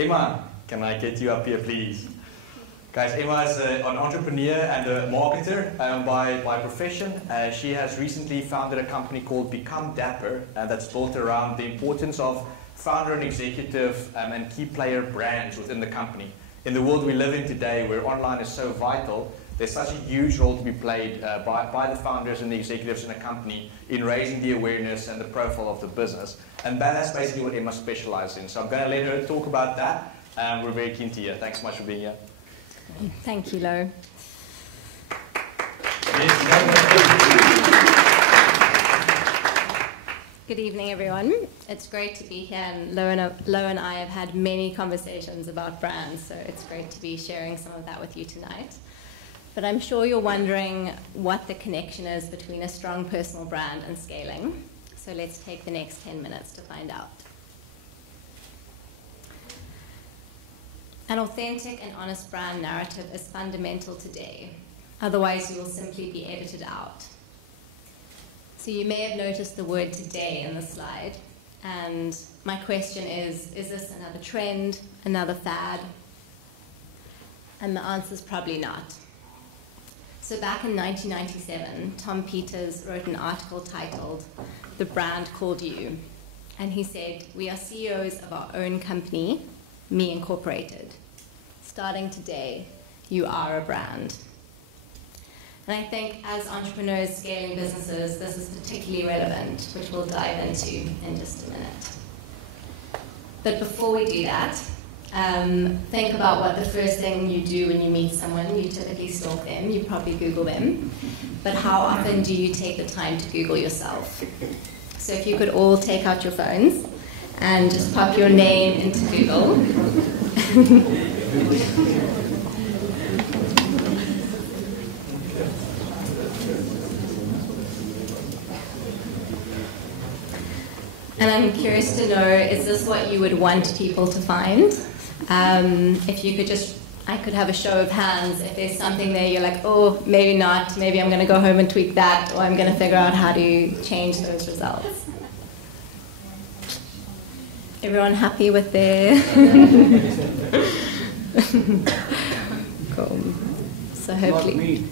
Emma, can I get you up here, please? Guys, Emma is an entrepreneur and a marketer by profession. She has recently founded a company called Become Dapper that's built around the importance of founder and executive and key player brands within the company. In the world we live in today, where online is so vital, there's such a huge role to be played by the founders and the executives in a company in raising the awareness and the profile of the business. And that's basically what Emma specializes in. So I'm going to let her talk about that. We're very keen to hear. Thanks so much for being here. Thank you, Lo. Good evening, everyone. It's great to be here, and Lo and I have had many conversations about brands, so it's great to be sharing some of that with you tonight. But I'm sure you're wondering what the connection is between a strong personal brand and scaling. So let's take the next 10 minutes to find out. An authentic and honest brand narrative is fundamental today. Otherwise, you will simply be edited out. So you may have noticed the word today in the slide. And my question is this another trend, another fad? And the answer is probably not. So back in 1997, Tom Peters wrote an article titled, "The Brand Called You." And he said, "We are CEOs of our own company, Me Incorporated. Starting today, you are a brand." And I think as entrepreneurs scaling businesses, this is particularly relevant, which we'll dive into in just a minute. But before we do that, think about what the first thing you do when you meet someone. You typically stalk them, you probably Google them. But how often do you take the time to Google yourself? So if you could all take out your phones and just pop your name into Google. And I'm curious to know, is this what you would want people to find? If you could just, I could have a show of hands. If there's something there you're like, oh, maybe not, maybe I'm going to go home and tweak that, or I'm going to figure out how to change those results. Everyone happy with their... Cool. So hopefully...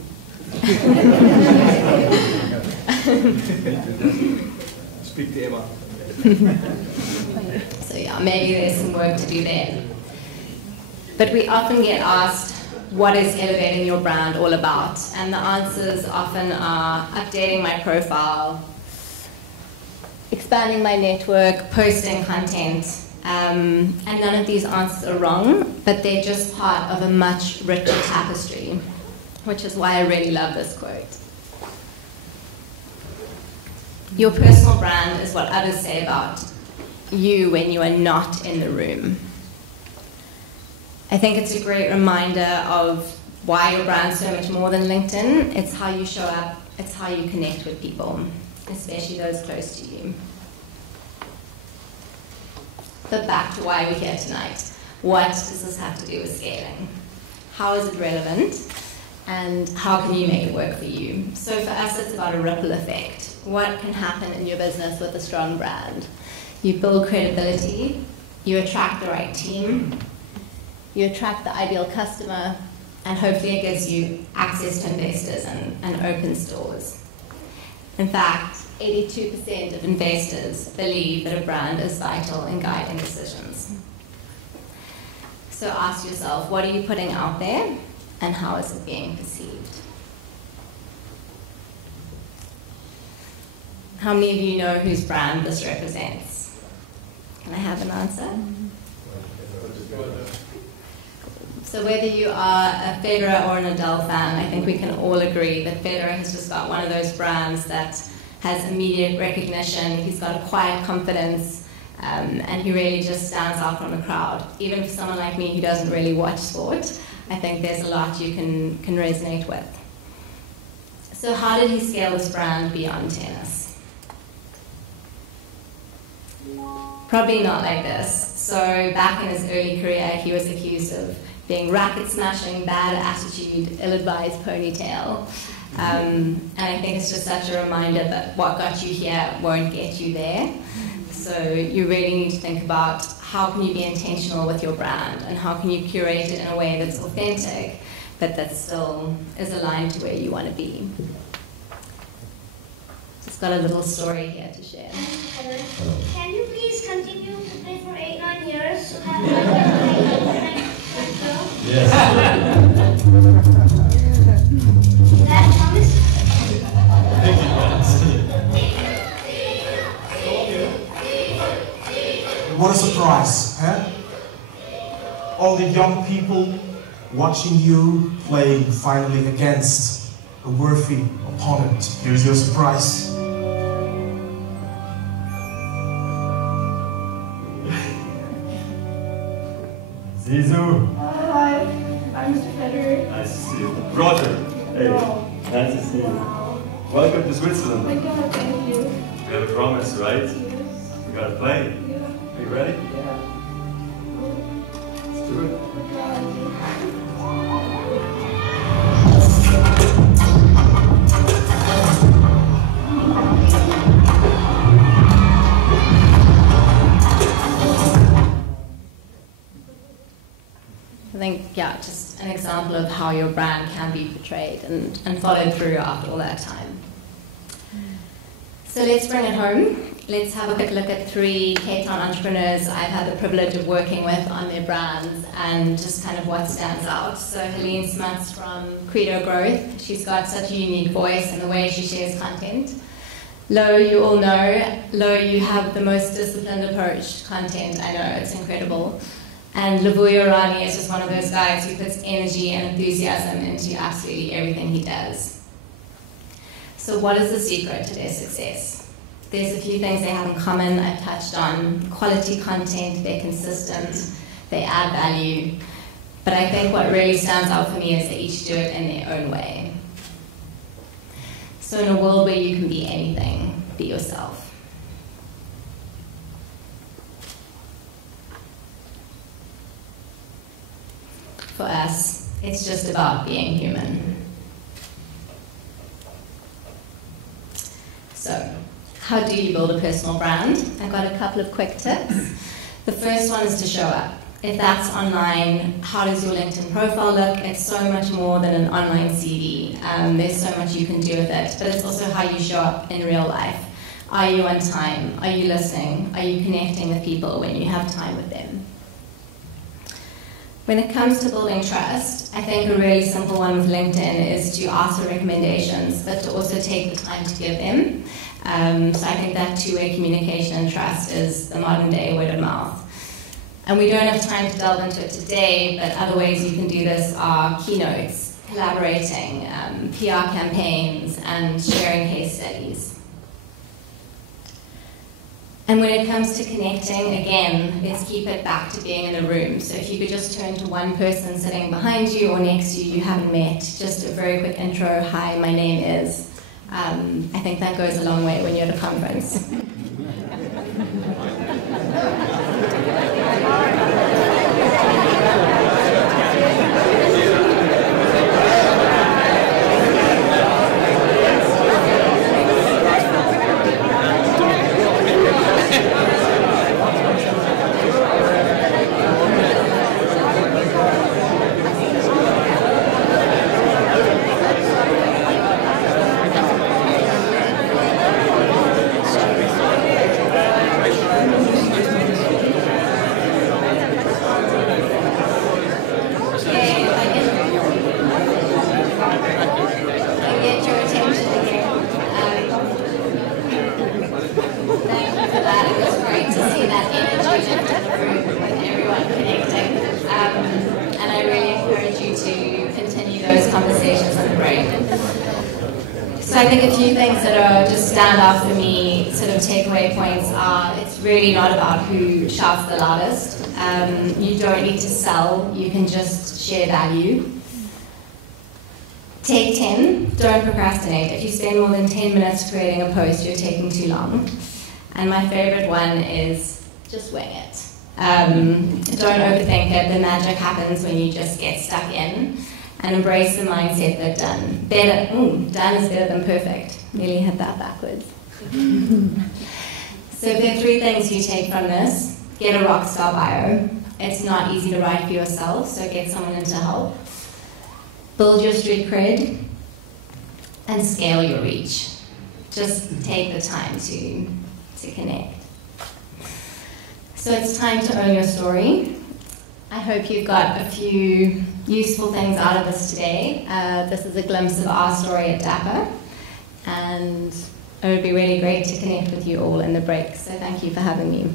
Speak to Emma. So yeah, maybe there's some work to do there. But we often get asked, what is elevating your brand all about? And the answers often are updating my profile, expanding my network, posting content. And none of these answers are wrong, but they're just part of a much richer tapestry, which is why I really love this quote. Your personal brand is what others say about you when you are not in the room. I think it's a great reminder of why your brand's so much more than LinkedIn. It's how you show up, it's how you connect with people, especially those close to you. But back to why we're here tonight. What does this have to do with scaling? How is it relevant? And how can you make it work for you? So for us, it's about a ripple effect. What can happen in your business with a strong brand? You build credibility, you attract the right team, you attract the ideal customer, and hopefully it gives you access to investors and opens doors. In fact, 82% of investors believe that a brand is vital in guiding decisions. So ask yourself, what are you putting out there, and how is it being perceived? How many of you know whose brand this represents? Can I have an answer? So whether you are a Federer or an Nadal fan, I think we can all agree that Federer has just got one of those brands that has immediate recognition. He's got a quiet confidence, and he really just stands out from the crowd. Even for someone like me who doesn't really watch sport, I think there's a lot you can resonate with. So how did he scale this brand beyond tennis? Probably not like this. So back in his early career, he was accused of being racket smashing, bad attitude, ill-advised ponytail. And I think it's just such a reminder that what got you here won't get you there. So you really need to think about how can you be intentional with your brand, and how can you curate it in a way that's authentic, but that still is aligned to where you want to be. Just got a little story here to share. Can you please continue to play for 8-9 years to have Yes. that promise? What a surprise, huh? All the young people watching you playing finally against a worthy opponent. Here's your surprise. Zizou. Hi, I'm Mr. Federer. Nice to see you. Roger. Hey, nice to see you. Welcome to Switzerland. Thank you. We have a promise, right? We gotta play. Are you ready? Let's do it. I think, yeah, just an example of how your brand can be portrayed and followed through after all that time. So let's bring it home. Let's have a quick look at 3 Cape Town entrepreneurs I've had the privilege of working with on their brands and just kind of what stands out. So Helene Smuts from Credo Growth. She's got such a unique voice in the way she shares content. Lo, you all know. Lo, you have the most disciplined approach to content. I know, it's incredible. And Lavuyo Rani is just one of those guys who puts energy and enthusiasm into absolutely everything he does. So what is the secret to their success? There's a few things they have in common I've touched on. Quality content, they're consistent, they add value. But I think what really stands out for me is they each do it in their own way. So in a world where you can be anything, be yourself. For us, it's just about being human. So, how do you build a personal brand? I've got a couple of quick tips. The first one is to show up. If that's online, how does your LinkedIn profile look? It's so much more than an online CV. There's so much you can do with it, but it's also how you show up in real life. Are you on time? Are you listening? Are you connecting with people when you have time with them? When it comes to building trust, I think a really simple one with LinkedIn is to ask for recommendations, but to also take the time to give them. So I think that two-way communication and trust is the modern day word of mouth. And we don't have time to delve into it today, but other ways you can do this are keynotes, collaborating, PR campaigns, and sharing case studies. And when it comes to connecting, again, let's keep it back to being in a room. So if you could just turn to one person sitting behind you or next to you haven't met, just a very quick intro, hi, my name is. I think that goes a long way when you're at a conference. I think a few things that are just stand out for me, sort of takeaway points are, it's really not about who shouts the loudest. You don't need to sell, you can just share value. Take 10, don't procrastinate. If you spend more than 10 minutes creating a post, you're taking too long. And my favorite one is just wing it. Don't overthink it, the magic happens when you just get stuck in. And embrace the mindset that done is better than perfect. Nearly had that backwards. So if there are 3 things you take from this, get a rockstar bio. It's not easy to write for yourself, so get someone in to help. Build your street cred and scale your reach. Just take the time to connect. So it's time to own your story. I hope you've got a few useful things out of this today. This is a glimpse of our story at Dapper, and it would be really great to connect with you all in the break. So thank you for having me.